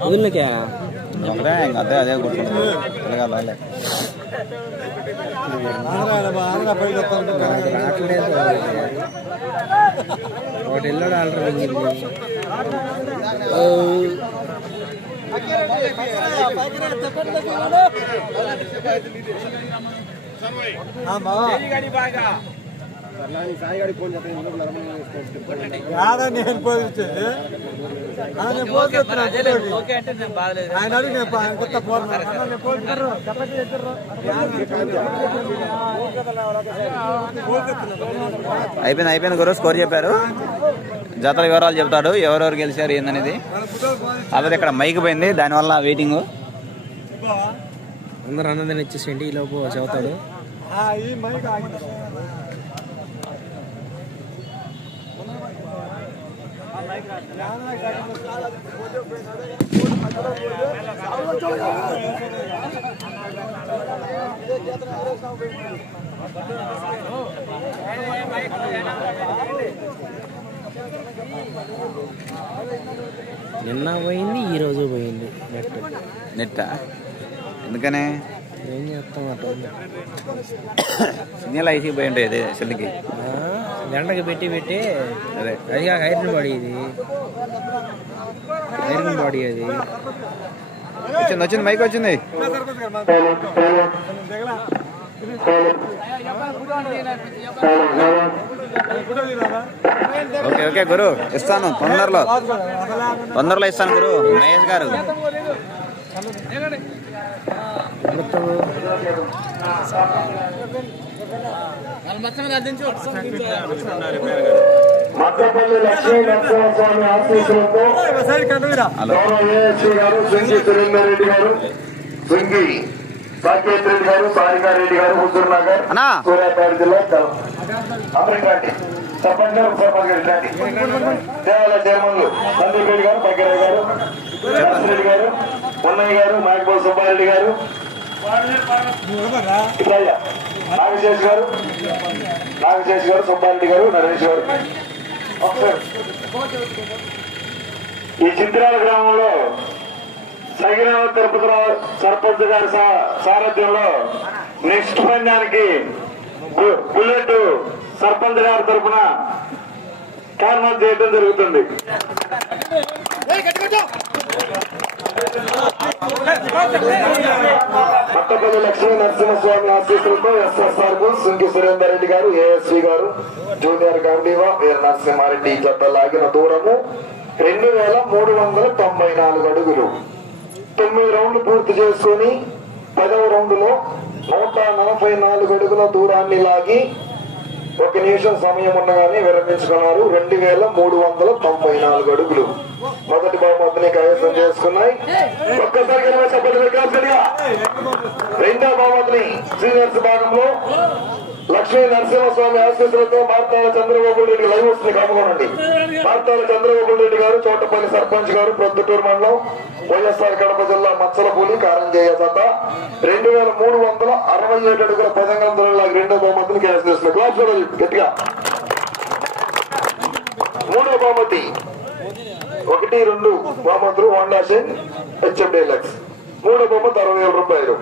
వదిలినకే ఒకటే ఇంకా అదే అదే కొట్టుకుంటుంది తిరగాలి రావట్లేదు ఒకటి వెళ్ళాడు ఆల్రెడీ మింగింది నేను పోయించేది. ఆయన ఆయన అడిగి కొత్త ఫోన్ అయిపోయింది అయిపోయింది గురు స్కోర్ చెప్పారు. జతల వివరాలు చెప్తాడు. ఎవరెవరు గెలిచారు ఏందనేది. కాకపోతే ఇక్కడ మైక్ పోయింది దానివల్ల వెయిటింగ్ అందరూ అన్నదాన్ని ఇచ్చేసేయండి ఈ లోపు చదువుతాడు ఈ మైక్ ఆగింది నిన్న పోయింది ఈరోజు పోయింది. నెట్ నెట్ ఎందుకనే? ఏం చేస్తాం సిగ్నల్ ఐసీ పోయి ఉంటాయి అదే సెల్కి గంటకి పెట్టి పెట్టి అదే. అది కాక ఐరన్ బాడీ ఇది. ఐరన్ బాడీ అది. వచ్చింది వచ్చింది మైక్ వచ్చింది. ఓకే ఓకే గురు ఇస్తాను తొందరలో. తొందరలో ఇస్తాను గురు మహేష్ గారు. మొత్తం మద్దపల్లి లక్ష్మీ నరసింహస్వామి ఆశీస్సులతో ఏఎస్సీ గారు శృంగి సురేందర్ రెడ్డి గారు శృంగి సాకేత్ రెడ్డి గారు సారికా రెడ్డి గారు హుజూర్ నగర్ సూర్యాపేట జిల్లా తెల- అందరికి గారు దేవాలయ చైర్మన్లు సందీప్ రెడ్డి గారు భాగ్యరావు గారు రెడ్డి గారు ఉన్నయ్య గారు మాయకపల్లి సుబ్బారెడ్డి గారు నాగశేష్ గారు నాగశేష్ గారు సుబ్బారెడ్డి గారు నరేష్ గారు. ఈ చిత్రాల గ్రామంలో సగిరావ తిరుపతిరావు సర్పంచ్ గారి సారథ్యంలో నెక్స్ట్ పందానికి బుల్లెట్ సర్పంచ్ గారి తరఫున కారణం చేయడం జరుగుతుంది. పట్టపల్లి లక్ష్మీ నరసింహస్వామి ఆశీస్సులతో ఎస్ఎస్ఆర్కు సుంకి సురేందర్ రెడ్డి గారు ఏఎస్వి గారు జూనియర్ గండీవా వీర నరసింహారెడ్డి జత లాగిన దూరము రెండు వేల మూడు వందల తొంభై నాలుగు అడుగులు. తొమ్మిది రౌండ్లు పూర్తి చేసుకొని పదవ రౌండ్లో నూట నలభై నాలుగు అడుగుల దూరాన్ని లాగి ఒక నిమిషం సమయం ఉండగానే విరమించుకున్నారు రెండు వేల మూడు వందల తొంభై నాలుగు అడుగులు. మొదటి బహుమతిని కైవసం చేసుకున్నాయి. ఒక్కసారి రెండో బహుమతిని సీనియర్స్ భాగంలో లక్ష్మీ నరసింహస్వామి ఆశీస్సులతో మార్తాల చంద్రబాబు రెడ్డి లైవ్ వస్తుంది. కనుగొనండి మార్తాల చంద్రబాబు రెడ్డి గారు చోటపల్లి సర్పంచ్ గారు ప్రొద్దుటూరు మండలం వైఎస్ఆర్ కడప జిల్లా మచ్చలపూలి కారంజేయ జత. రెండు వేల మూడు వందల అరవై ఏడు అడుగుల పదంగం రెండో బహుమతిని క్యాష్ చేస్తున్నారు క్లాస్ చూడాలి గట్టిగా. మూడో బహుమతి. ఒకటి రెండు బహుమతులు హోండా షైన్ హెచ్ఎఫ్ డైలక్స్. మూడో బహుమతి అరవై వేల రూపాయలు.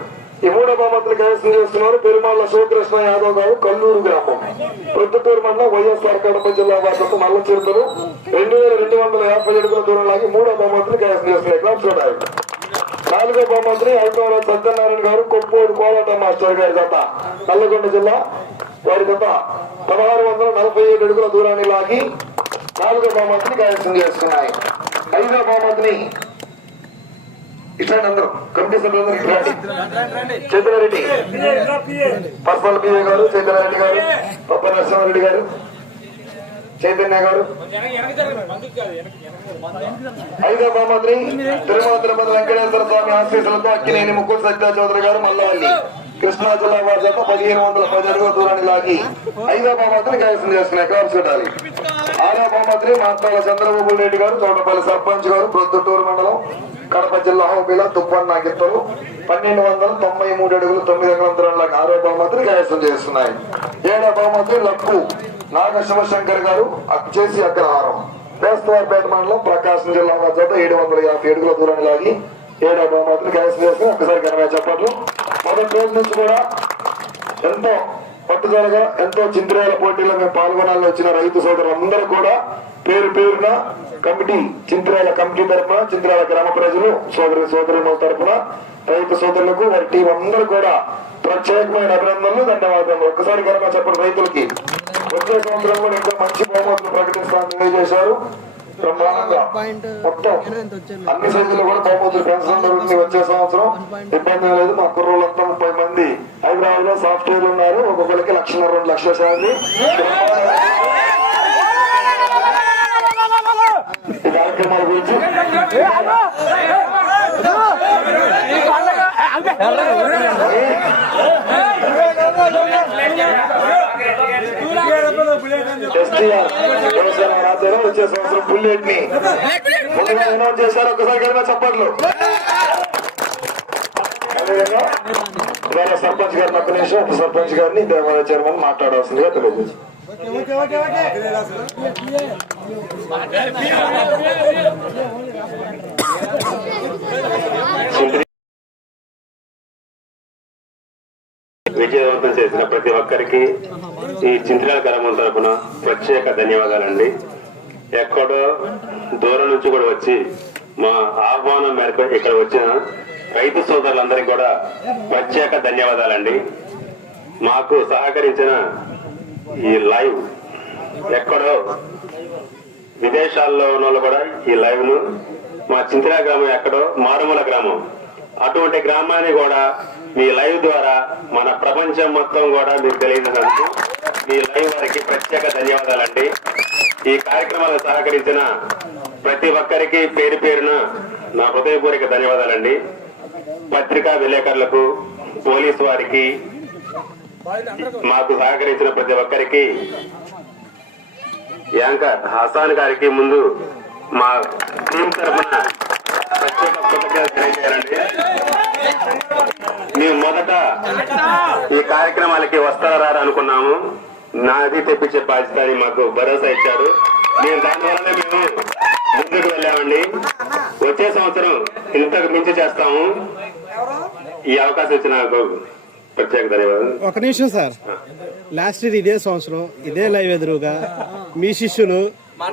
ఈ మూడో బహుమతులు కైవసం చేస్తున్నారు. పెరుమాళ్ళ శివకృష్ణ యాదవ్ గారు కల్లూరు గ్రామం. ప్రొద్దుటూరు మండలం వైఎస్ఆర్ కడప జిల్లా వార్తకు మల్ల చిరుతలు రెండు వేల రెండు వందల యాభై అడుగుల దూరం లాగి మూడో బహుమతులు కైవసం చేస్తున్నాయి క్లాస్ చూడాలి నాలుగో బహుమతిని అల్టోరా సత్యనారాయణ గారు కొప్పూరు కోలాట మాస్టర్ గారి గత నల్లగొండ జిల్లా వారి గత పదహారు వందల నలభై ఏడు అడుగుల దూరాన్ని లాగి నాలుగో బహుమతిని కైవసం చేస్తున్నాయి. ఐదో బహుమతిని ఇట్లాంటి అందరూ. కమిటీ సభ్యులందరూ ఇట్లాంటి చైతన్యరెడ్డి పర్పల్ పిఏ గారు చైతన్యరెడ్డి గారు పప్ప నరసింహారెడ్డి గారు చైతన్య గారు. ఐదో బహుమతిని తిరుమల తిరుపతి వెంకటేశ్వర స్వామి ఆశీస్సులతో అక్కినేని ముక్కుడు సత్య చౌదరి గారు మల్లవల్లి కృష్ణా జిల్లా వారి చేత పదిహేను వందల పది అడుగుల దూరాన్ని లాగి ఐదో బహుమతిని కైవసం చేసుకున్నాయి కాల్స్ పెట్టాలి ఆరో బహుమతిని మాట్లాడ చంద్రబాబు రెడ్డి గారు చోటపల్లి సర్పంచ్ గారు ప్రొద్దుటూరు మండలం కడప జిల్లా హోబిల తుప్పన్న గిత్తలు పన్నెండు వందల తొంభై మూడు అడుగులు తొమ్మిది వందల దూరంలో ఆరో బహుమతులు కైవసం చేస్తున్నాయి. ఏడో బహుమతి లక్కు నాగ శివశంకర్ గారు చేసి అగ్రహారం. బేస్తవారిపేట మండలం ప్రకాశం జిల్లా మధ్య ఏడు వందల యాభై అడుగుల దూరాన్ని లాగి ఏడో బహుమతులు కైవసం చేసుకుని ఒకసారి ఘనమైన చెప్పట్లు. మొదటి రోజు నుంచి కూడా ఎంతో పట్టుదలగా ఎంతో చింతరేల పోటీలో మేము పాల్గొనాలని వచ్చిన రైతు సోదరులందరూ కూడా పేరు పేరున కమిటీ చింత్రాల కమిటీ తరఫున చింతరేల గ్రామ ప్రజలు సోదరి సోదరుల తరఫున రైతు సోదరులకు వారి టీం అందరూ కూడా ప్రత్యేకమైన అభినందనలు ధన్యవాదాలు. ఒక్కసారి కనుక చెప్పండి రైతులకి. వచ్చే సంవత్సరం కూడా ఇంకా మంచి బహుమతులు ప్రకటిస్తామని తెలియజేశారు. బ్రహ్మాండంగా. మొత్తం అన్ని సైజులు కూడా బహుమతులు పెంచడం జరుగుతుంది వచ్చే సంవత్సరం. ఇబ్బంది లేదు మా కుర్రోళ్ళంతా ముప్పై మంది. హైదరాబాద్లో సాఫ్ట్వేర్ ఉన్నారు. ఒక్కొక్కరికి లక్షన్నర రెండు లక్షల శాలరీ. రాజ్యాలు వచ్చే సంవత్సరం బుల్లెట్ని ముందుగా అనౌన్స్ చేశారు ఒకసారి కలిపి చప్పట్లు అదేవిధంగా ఇవాళ సర్పంచ్ గారిని ఒక్క నిమిషం ఉప సర్పంచ్ గారిని దేవాలయ చైర్మన్ మాట్లాడాల్సిందిగా తెలియజేసి ఓకే ఓకే ఓకే విజయవంతం చేసిన ప్రతి ఒక్కరికి ఈ చింతల గ్రామం తరపున ప్రత్యేక ధన్యవాదాలండి. ఎక్కడో దూరం నుంచి కూడా వచ్చి మా ఆహ్వానం మేరకు ఇక్కడ వచ్చిన రైతు సోదరులందరికీ కూడా ప్రత్యేక ధన్యవాదాలండి. మాకు సహకరించిన ఈ లైవ్ ఎక్కడో విదేశాల్లో ఉన్న వాళ్ళు కూడా ఈ లైవ్ను మా చింతల గ్రామం ఎక్కడో మారుమూల గ్రామం. అటువంటి గ్రామాన్ని కూడా మీ లైవ్ ద్వారా మన ప్రపంచం మొత్తం కూడా మీకు తెలియజేసినందుకు మీ లైవ్ వారికి ప్రత్యేక ధన్యవాదాలండి. ఈ కార్యక్రమాలకు సహకరించిన ప్రతి ఒక్కరికి పేరు పేరున నా హృదయపూర్వక ధన్యవాదాలండి. పత్రికా విలేకరులకు పోలీసు వారికి మాకు సహకరించిన ప్రతి ఒక్కరికి. యాంకర్ హసాన్ గారికి ముందు మా టీం తరఫున ప్రత్యేక కృతజ్ఞత తెలియజేయాలండి. మేము మొదట ఈ కార్యక్రమాలకి వస్తారా రారా అనుకున్నాము. నాది తెప్పించే బాధ్యత అని మాకు భరోసా ఇచ్చారు. మేము దానివల్లనే మేము ముందుకు వెళ్ళామండి. వచ్చే సంవత్సరం ఇంతకు మించి చేస్తాము. ఈ అవకాశం ఇచ్చిన నాకు ప్రత్యేక ధన్యవాదాలు. ఒక నిమిషం సార్. లాస్ట్ ఇయర్ ఇదే సంవత్సరం ఇదే లైవ్ ఎదురుగా మీ శిష్యులు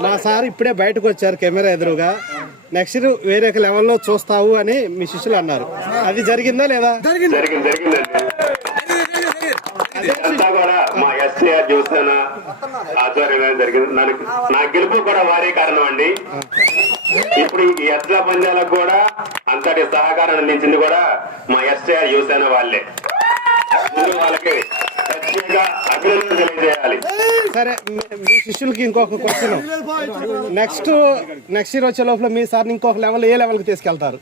మా సార్ ఇప్పుడే బయటకు వచ్చారు కెమెరా ఎదురుగా. నెక్స్ట్ ఇయర్ వేరే లెవెల్లో చూస్తావు అని మీ శిష్యులు అన్నారు. అది జరిగిందా లేదా? జరిగింది. జరిగిందండి ఇదంతా కూడా మా ఎస్టీఆర్ చూసిన ఆధ్వర్యంలో జరిగింది. నాకు నా గెలుపు కూడా వారే కారణం అండి. ఇప్పుడు ఈ ఎడ్ల పందాలకు కూడా అంతటి సహకారం అందించింది కూడా మా ఎస్టీఆర్ యువసేన వాళ్ళే. వాళ్ళకి సరే మీ- శిష్యులకి ఇంకొక క్వశ్చన్ నెక్స్ట్ నెక్స్ట్ ఇయర్ వచ్చే లోపల మీ సార్ని ఇంకొక లెవెల్ ఏ లెవెల్కి తీసుకెళ్తారు?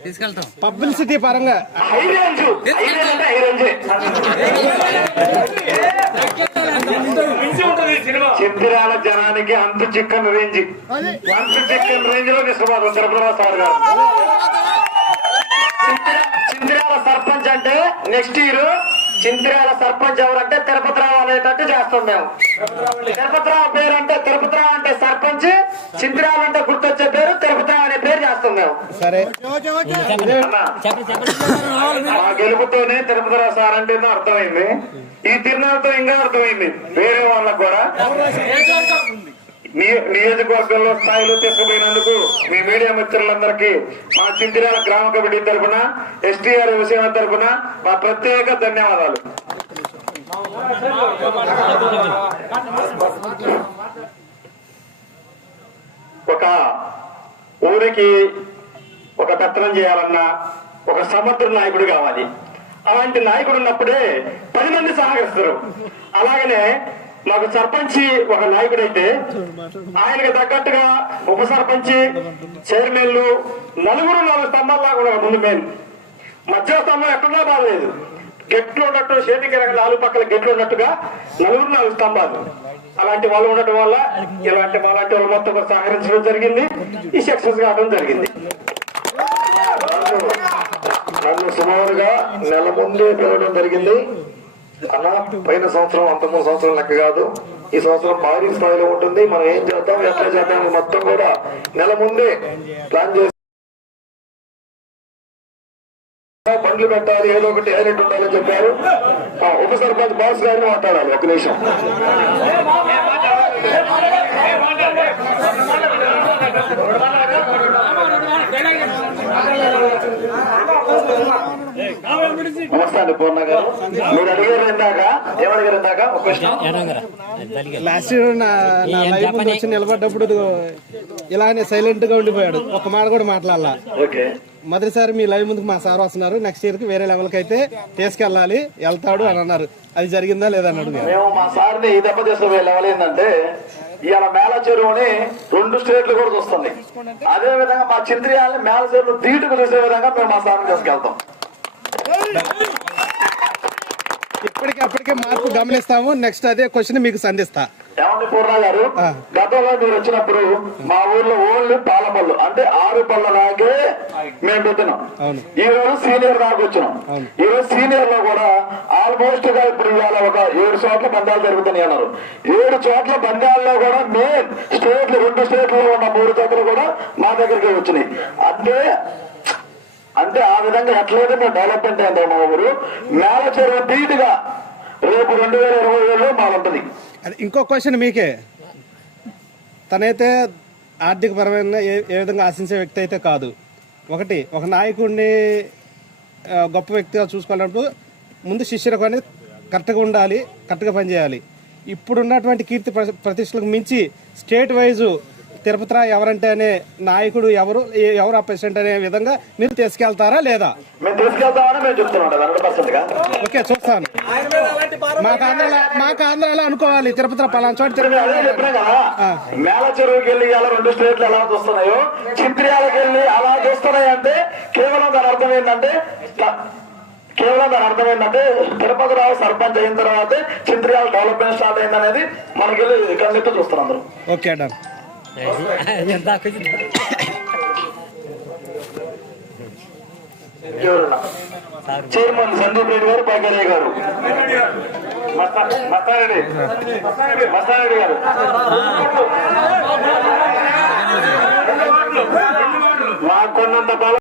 తీసుకెళ్తాం. పబ్లిసిటీ పరంగా. హై రేంజ్ హై రేంజ్ అంటే హై రేంజే చిత్రాల జనానికి అంతు చిక్కన్ రేంజ్. అంతు చిక్కన్ రేంజ్లో విశ్వనాథ్ తిరుపతిరావు సార్ గారు. చింతిరాల సర్పంచ్ అంటే నెక్స్ట్ ఇయర్ చింతిరాల సర్పంచ్ ఎవరంటే తిరుపతిరావు అనేటట్టు చేస్తాం మేము. తిరుపతిరావు పేరు అంటే తిరుపతిరావు అంటే సర్పంచ్ చింతిరాలు అంటే గుర్తొచ్చే పేరు తిరుపతిరావు అనే పేరు చేస్తాం మేము. మా గెలుపుతోనే తిరుపతిరావు సార్ అంటే అర్థమైంది. ఈ తిరునాళ్ళతో ఇంకా అర్థమైంది. వేరే వాళ్ళకు కూడా. నియోజకవర్గంలో స్థాయిలో తీసుకుపోయినందుకు మీ మీడియా మిత్రులందరికీ మా చింతిరాల గ్రామ కమిటీ తరఫున ఎస్టీఆర్ విషయం తరఫున మా ప్రత్యేక ధన్యవాదాలు. ఒక ఊరికి ఒక పెత్తనం చేయాలన్నా ఒక సమర్థ నాయకుడు కావాలి. అలాంటి నాయకుడు ఉన్నప్పుడే పది మంది సహకరిస్తారు. అలాగనే మాకు సర్పంచి ఒక నాయకుడైతే ఆయనకు తగ్గట్టుగా ఉప సర్పంచి చైర్మన్లు నలుగురు నాలుగు స్తంభాల్లాగా కూడా ముందు మెయిన్ మధ్య స్తంభం ఎక్కడా బాగలేదు. గెట్లు ఉన్నట్టు చేతికి నాలుగు పక్కల గెట్లు ఉన్నట్టుగా నలుగురు నాలుగు స్తంభాలు. అలాంటి వాళ్ళు ఉండటం వల్ల ఇలాంటి అలాంటి వాళ్ళు మొత్తం సహకరించడం జరిగింది. ఈ సక్సెస్ కావడం జరిగింది. నన్ను సుమారుగా నెల ముందే పిలవడం జరిగింది. అన్న పైన సంవత్సరం అంతకుముందు సంవత్సరం లెక్క కాదు. ఈ సంవత్సరం భారీ స్థాయిలో ఉంటుంది. మనం ఏం చేద్దాం ఎట్లా చేద్దాం మొత్తం కూడా నెల ముందే ప్లాన్ చేసి బండ్లు పెట్టాలి ఏదో ఒకటి హైలైట్ ఉండాలని చెప్పారు. ఉప సర్పంచ్ బాస్ గారిని మాట్లాడాలి ఒక నిమిషం. నమస్తే అండి పూర్ణ గారు. మీరు అడిగారు ఇందాక ఏమడిగారు ఇందాక? ఒక క్వశ్చన్ లాస్ట్ ఇయర్ నా ముందు వచ్చి నిలబడ్డప్పుడు ఇలానే సైలెంట్గా ఉండిపోయాడు. ఒక మాట కూడా మాట్లాడాల. ఓకే. మొదటిసారి మీ లైవ్ ముందుకు మా సార్ వస్తున్నారు. నెక్స్ట్ ఇయర్కి వేరే లెవెల్కి అయితే తీసుకెళ్ళాలి వెళ్తాడు అని అన్నారు. అది జరిగిందా లేదా అని అడిగారు. మేము మా సార్ని ఈ దెబ్బ తీసుకుపోయే లెవెల్ ఏంటంటే ఇవాళ మేళ చెరువుని రెండు స్టేట్లు కూడా చూస్తుంది అదే విధంగా మా చింద్రియాలని మేళ చెరువు ధీటుకు చూసే విధంగా మేము మా సార్ని తీసుకెళ్తాం. ఇప్పటికి అప్పటికే మార్పు గమనిస్తాము. నెక్స్ట్ అదే క్వశ్చన్ మీకు సంధిస్తా. ఏమండి పూర్ణ గారు. గతంలో మీరు వచ్చినప్పుడు మా ఊర్లో ఓన్లీ పాల పళ్ళు అంటే ఆరు పళ్ళ దాకే మేము పెట్టినాం. ఈ రోజు సీనియర్ దాకా వచ్చినాం. ఈ రోజు సీనియర్లో కూడా ఆల్మోస్ట్గా ఇప్పుడు ఇవాళ ఒక ఏడు చోట్ల బంధాలు జరుగుతున్నాయి అన్నారు. ఏడు చోట్ల బంధాల్లో కూడా మెయిన్ స్టేట్లు రెండు స్టేట్లలో ఉన్న మూడు జతలు కూడా మా దగ్గరికి వచ్చినాయి. అంటే అంటే ఆ విధంగా ఎట్లయితే మేము డెవలప్మెంట్ అయిందో మా ఊరు మేళ చెరువు ధీటుగా రేపు రెండు వేల ఇరవై ఏళ్ళు మాకుంటుంది ఇంకో క్వశ్చన్ మీకే. తనైతే ఆర్థిక పరమైన ఏ ఏ విధంగా ఆశించే వ్యక్తి అయితే కాదు. ఒకటి ఒక నాయకుడిని గొప్ప వ్యక్తిగా చూసుకోవాలన్నప్పుడు ముందు శిష్యులకు అనేది కరెక్ట్గా ఉండాలి కరెక్ట్గా పనిచేయాలి. ఇప్పుడున్నటువంటి కీర్తి ప్రతిష్టలకు మించి స్టేట్ వైజు తిరుపతి ఎవరంటే అనే నాయకుడు ఎవరు ఎవరు ఆ ప్రెసిడెంట్ అనే విధంగా మీరు తీసుకెళ్తారా లేదా? ఓకే చూస్తాను. మాకు ఆంధ్రలో మాకు ఆంధ్రాలో అనుకోవాలి తిరుపతిలో పలానా చోట తిరుపతి మేళ చెరువుకి వెళ్ళి ఇలా రెండు స్టేట్లు ఎలా చూస్తున్నాయో చింత్రియాలకు వెళ్ళి అలా చూస్తున్నాయి అంటే కేవలం దాని అర్థం ఏంటంటే కేవలం దాని అర్థం ఏంటంటే తిరుపతి రావు సర్పంచ్ అయిన తర్వాత చింత్రియాల డెవలప్మెంట్ స్టార్ట్ అయిందనేది మనకి వెళ్ళి చూస్తారు అందరూ. ఓకే చైర్మన్ సందీప్ రెడ్డి గారు. భాగ్యరాయ్ గారు. మస్తా- మస్తారెడ్డి మస్తారెడ్డి గారు మాకు కొన్నంత బలం